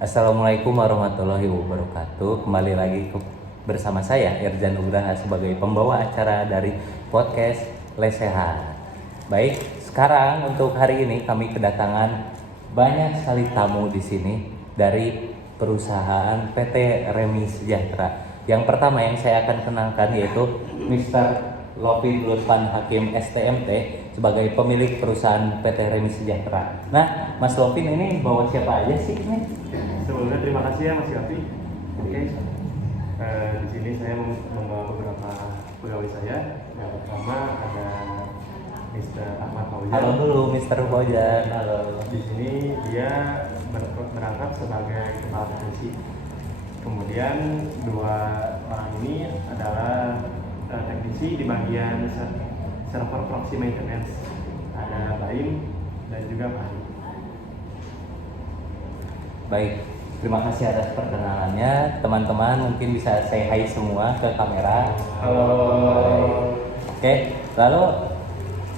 Assalamualaikum warahmatullahi wabarakatuh. Kembali lagi bersama saya Irjan Nugraha sebagai pembawa acara dari podcast Lesehan. Baik, sekarang untuk hari ini kami kedatangan banyak sekali tamu di sini dari perusahaan PT Remi Sejahtera. Yang pertama yang saya akan kenalkan yaitu Mr. Lofi Lutfan Hakim STMT sebagai pemilik perusahaan PT Remi Sejahtera. Nah, Mas Lofi ini bawa siapa aja sih ini? Sebelumnya terima kasih ya Mas Yofi. Oke, di sini saya membawa beberapa pegawai saya. Yang pertama ada Mr. Ahmad Fauzan. Halo dulu Mr. Fauzan. Halo. Di sini dia berangkat sebagai kepala teknisi. Kemudian dua orang ini adalah teknisi di bagian server proxy maintenance. Ada Baim dan juga Pak Ali. Baik, terima kasih atas perkenalannya. Teman-teman mungkin bisa say hi semua ke kamera. Halo. Oke, lalu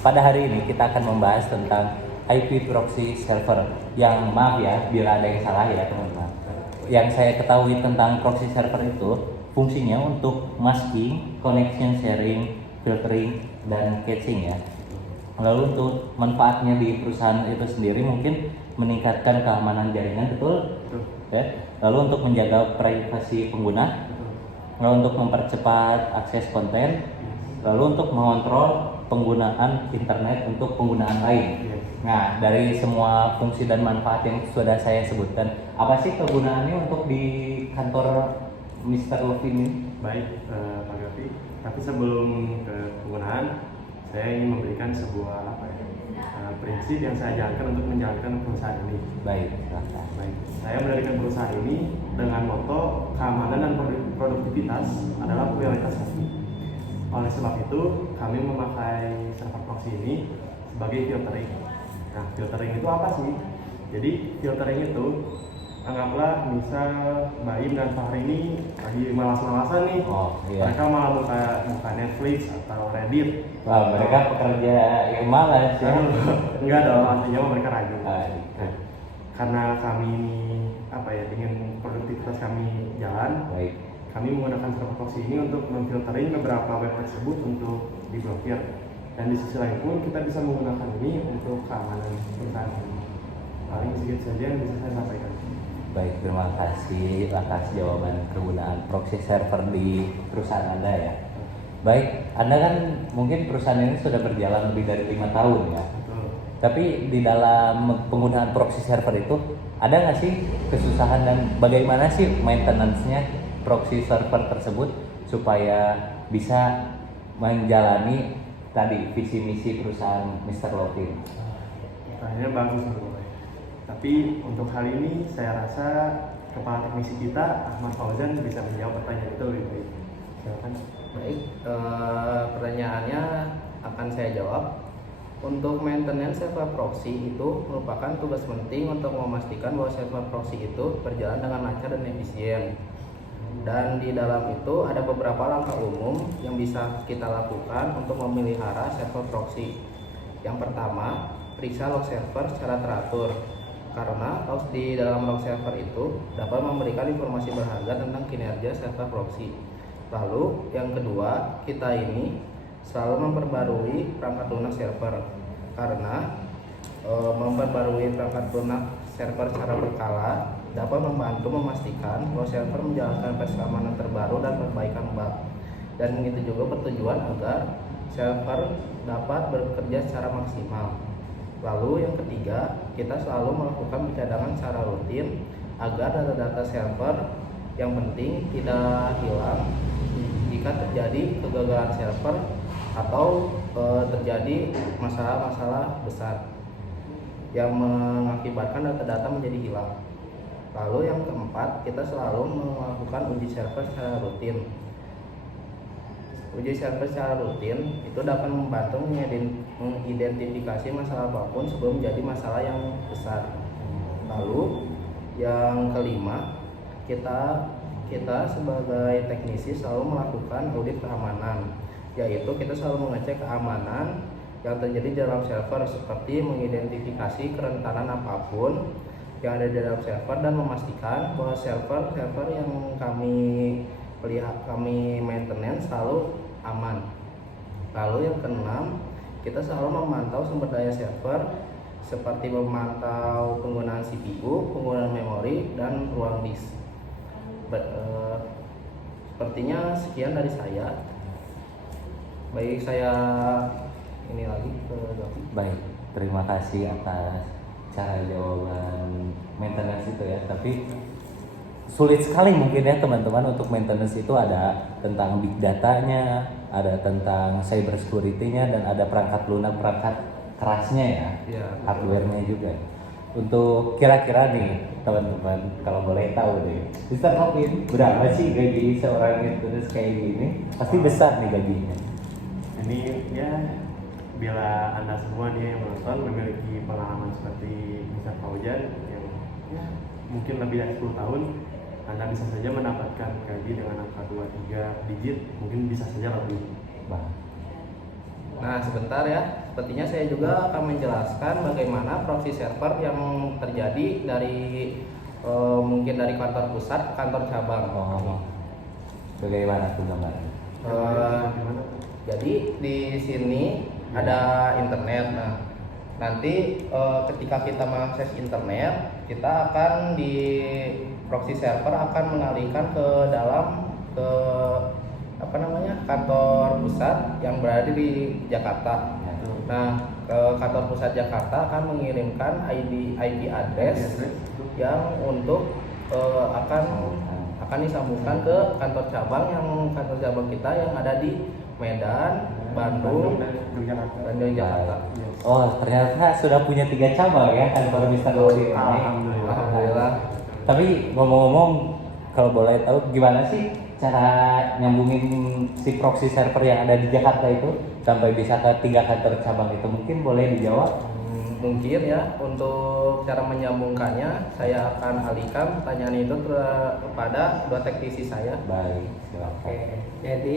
pada hari ini kita akan membahas tentang IP proxy server. Yang maaf ya bila ada yang salah ya teman-teman. Yang saya ketahui tentang proxy server itu fungsinya untuk masking, connection sharing, filtering, dan caching ya. Lalu untuk manfaatnya di perusahaan itu sendiri mungkin meningkatkan keamanan jaringan, betul? Ya. Lalu untuk menjaga privasi pengguna, lalu untuk mempercepat akses konten, lalu untuk mengontrol penggunaan internet untuk penggunaan lain. Nah, dari semua fungsi dan manfaat yang sudah saya sebutkan, apa sih kegunaannya untuk di kantor Mr. Lofi ini? Baik, Pak Gavi. Tapi sebelum ke penggunaan, saya ingin memberikan sebuah prinsip yang saya jalankan untuk menjalankan perusahaan ini. Baik, silakan. Baik, saya mendirikan perusahaan ini dengan moto keamanan dan produktivitas adalah prioritas kami. Oleh sebab itu, kami memakai server proxy ini sebagai filtering. Nah, filtering itu apa sih? Jadi, filtering itu anggaplah misal Baim dan Fahri ini lagi malas-malasan nih. Oh, iya. Mereka malah buka Netflix atau Reddit. Wah, mereka pekerja yang malas ya. Enggak dong, artinya mereka rajin. Nah, karena kami ini ingin produktivitas kami jalan, baik. kami menggunakan server proxy ini untuk memfiltering beberapa web tersebut untuk diblokir. Dan di sisi lain pun kita bisa menggunakan ini untuk keamanan perusahaan ini. Paling segitu saja yang bisa saya sampaikan. Baik, terima kasih atas jawaban kegunaan proxy server di perusahaan Anda ya. Baik, Anda kan mungkin perusahaan ini sudah berjalan lebih dari 5 tahun ya. Betul. Tapi di dalam penggunaan proxy server itu ada nggak sih kesusahan dan bagaimana sih maintenance-nya proxy server tersebut supaya bisa menjalani tadi visi misi perusahaan Mr. Lofi? Pertanyaannya bagus nih. Tapi untuk hal ini saya rasa kepala teknisi kita Ahmad Fauzan bisa menjawab pertanyaan itu lebih baik. Silakan. Baik, pertanyaannya akan saya jawab. Untuk maintenance server proxy itu merupakan tugas penting untuk memastikan bahwa server proxy itu berjalan dengan lancar dan efisien. Dan di dalam itu ada beberapa langkah umum yang bisa kita lakukan untuk memelihara server proxy. Yang pertama, periksa log server secara teratur. Karena di dalam log server itu dapat memberikan informasi berharga tentang kinerja server proxy. Lalu yang kedua, kita ini selalu memperbarui perangkat lunak server. Karena memperbarui perangkat lunak server secara berkala dapat membantu memastikan bahwa server menjalankan versi keamanan terbaru dan perbaikan bug. Dan itu juga bertujuan agar server dapat bekerja secara maksimal. Lalu yang ketiga, kita selalu melakukan pencadangan secara rutin agar data-data server yang penting tidak hilang jika terjadi kegagalan server atau terjadi masalah-masalah besar yang mengakibatkan data-data menjadi hilang. Lalu yang keempat, kita selalu melakukan uji server secara rutin. Uji server secara rutin itu dapat membantu mengidentifikasi masalah apapun sebelum menjadi masalah yang besar. Lalu yang kelima, kita sebagai teknisi selalu melakukan audit keamanan, yaitu kita selalu mengecek keamanan yang terjadi dalam server seperti mengidentifikasi kerentanan apapun yang ada di dalam server dan memastikan bahwa server yang kami maintenance selalu aman. Lalu yang keenam, kita selalu memantau sumber daya server seperti memantau penggunaan CPU, penggunaan memori, dan ruang disk. Sepertinya sekian dari saya. Baik, saya ini lagi ke David. Baik, terima kasih atas cara jawaban maintenance itu ya. Tapi sulit sekali mungkin ya teman-teman untuk maintenance itu, ada tentang big datanya, ada tentang cyber security-nya, dan ada perangkat lunak, perangkat kerasnya ya, Ya, hardware-nya juga. Untuk kira-kira nih teman-teman, kalau boleh tahu deh, Mr. Kopin, berapa sih gaji seorang maintenance kayak gini? Pasti besar nih gajinya. Ini ya, bila Anda semua nih yang menonton memiliki pengalaman seperti Mr. Faujan yang ya, mungkin lebih dari 10 tahun, Anda bisa saja mendapatkan gaji dengan angka 2-3 digit, mungkin bisa saja lebih. Bah. Nah, sebentar ya. Sepertinya saya juga akan menjelaskan bagaimana proxy server yang terjadi dari mungkin dari kantor pusat ke kantor cabang. Oh, bagaimana tuh gambarnya? Gimana tuh? Jadi di sini ada internet. Nah, nanti ketika kita mengakses internet, kita akan di proxy server akan mengalihkan ke kantor pusat yang berada di Jakarta. Nah, ke kantor pusat Jakarta akan mengirimkan IP address yang untuk akan disambungkan ke kantor cabang kita yang ada di Medan, Bandung, dan Jakarta. Oh, ternyata sudah punya 3 cabang ya kantor Mr. Lodi ini. Alhamdulillah. Tapi ngomong-ngomong, kalau boleh tahu gimana sih cara nyambungin si proxy server yang ada di Jakarta itu sampai bisa ke 3 kantor cabang itu, mungkin boleh dijawab? Mungkin ya, untuk cara menyambungkannya saya akan alihkan pertanyaan itu kepada 2 teknisi saya. Baik, silakan. Oke, jadi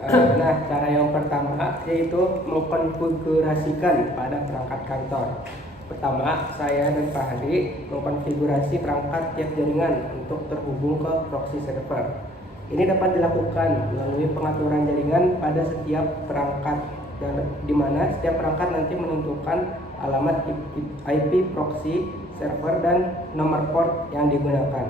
nah cara yang pertama yaitu mengkonfigurasikan pada perangkat kantor. Pertama, saya dan Pak Hadi mengkonfigurasi perangkat tiap jaringan untuk terhubung ke proxy server. Ini dapat dilakukan melalui pengaturan jaringan pada setiap perangkat, dan di mana setiap perangkat nanti menentukan alamat IP proxy server dan nomor port yang digunakan.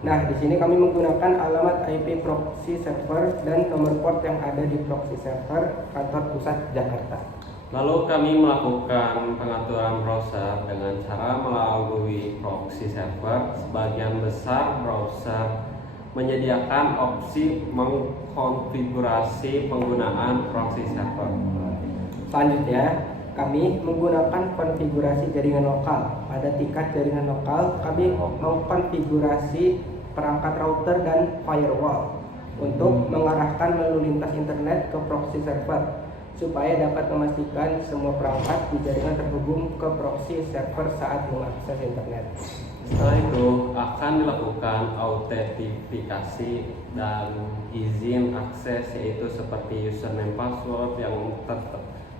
Nah, di sini kami menggunakan alamat IP proxy server dan nomor port yang ada di proxy server kantor pusat Jakarta. Lalu kami melakukan pengaturan browser dengan cara melalui proxy server. Sebagian besar browser menyediakan opsi mengkonfigurasi penggunaan proxy server. Selanjutnya, kami menggunakan konfigurasi jaringan lokal. Pada tingkat jaringan lokal, kami mengkonfigurasi perangkat router dan firewall untuk mengarahkan lalu lintas internet ke proxy server supaya dapat memastikan semua perangkat di jaringan terhubung ke proxy server saat mengakses internet. Setelah itu akan dilakukan autentifikasi dan izin akses, yaitu seperti username password yang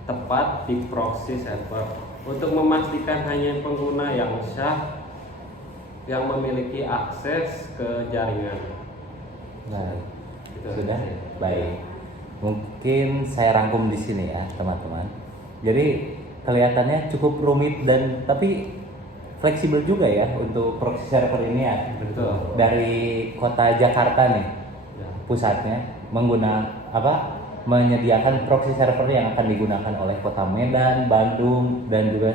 tepat di proxy server untuk memastikan hanya pengguna yang sah yang memiliki akses ke jaringan. Nah, Gitu. sudah baik. Mungkin saya rangkum di sini ya, teman-teman. Jadi kelihatannya cukup rumit dan tapi fleksibel juga ya untuk proxy server ini ya. Betul. Dari kota Jakarta nih, Ya. pusatnya menyediakan proxy server yang akan digunakan oleh kota Medan, Bandung, dan juga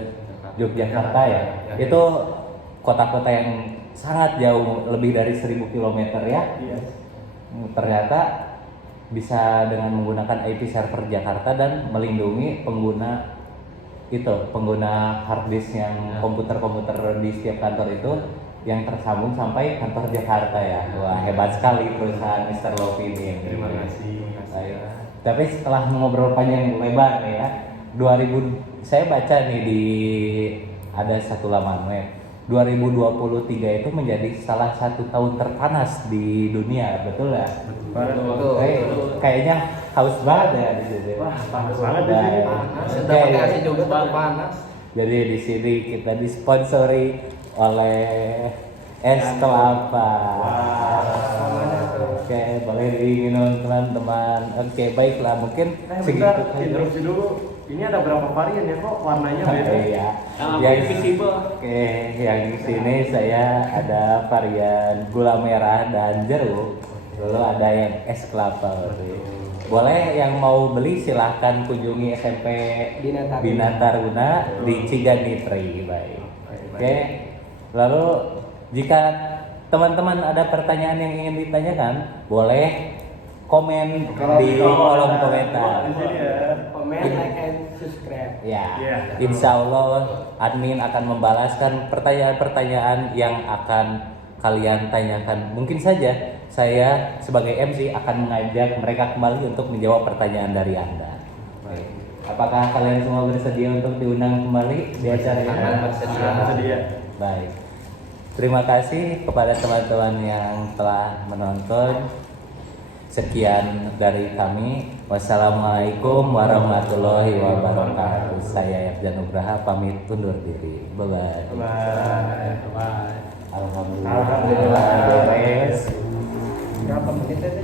Yogyakarta ya. Itu kota-kota yang sangat jauh, lebih dari 1000 km ya. Yes. Ternyata bisa dengan menggunakan IP server Jakarta dan melindungi pengguna hard disk yang komputer-komputer di setiap kantor itu yang tersambung sampai kantor Jakarta ya. Wah, hebat sekali perusahaan Mr. Lofi ini. Terima kasih. Baik. Tapi setelah ngobrol panjang lebar nih ya, 2000 saya baca nih di ada satu laman web. 2023 itu menjadi salah satu tahun terpanas di dunia, betul ya? Betul. Kayaknya haus banget ya di sini. Wah, panas banget di sini. Panas, Oke. dapat kasih juga tetap panas. Jadi di sini kita disponsori oleh es kelapa. Oke, boleh diminum teman-teman. Oke, baiklah, mungkin Bentar, interupsi dulu. Ini ada berapa varian ya kok warnanya beda? Iya. Yang Yang invisible. Oke, yang di sini saya ada varian gula merah dan jeruk. Lalu ada yang es kelapa. Boleh yang mau beli silahkan kunjungi SMP Bina Taruna di Ciganitri. Baik. Oke. Lalu jika teman-teman ada pertanyaan yang ingin ditanyakan, boleh komen di kolom komentar. Di sini ya. Komen, like, and subscribe. Ya, Iya. insya Allah admin akan membalaskan pertanyaan-pertanyaan yang akan kalian tanyakan. Mungkin saja saya sebagai MC akan mengajak mereka kembali untuk menjawab pertanyaan dari Anda. Oke. Apakah kalian semua bersedia untuk diundang kembali di acara ini? Bersedia. Baik. Terima kasih kepada teman-teman yang telah menonton. Sekian dari kami. Wassalamualaikum warahmatullahi wabarakatuh. Saya Erjan Nugraha pamit undur diri. Bye-bye. Bye. Alhamdulillah. Alhamdulillah. Beres. Berapa menit aja?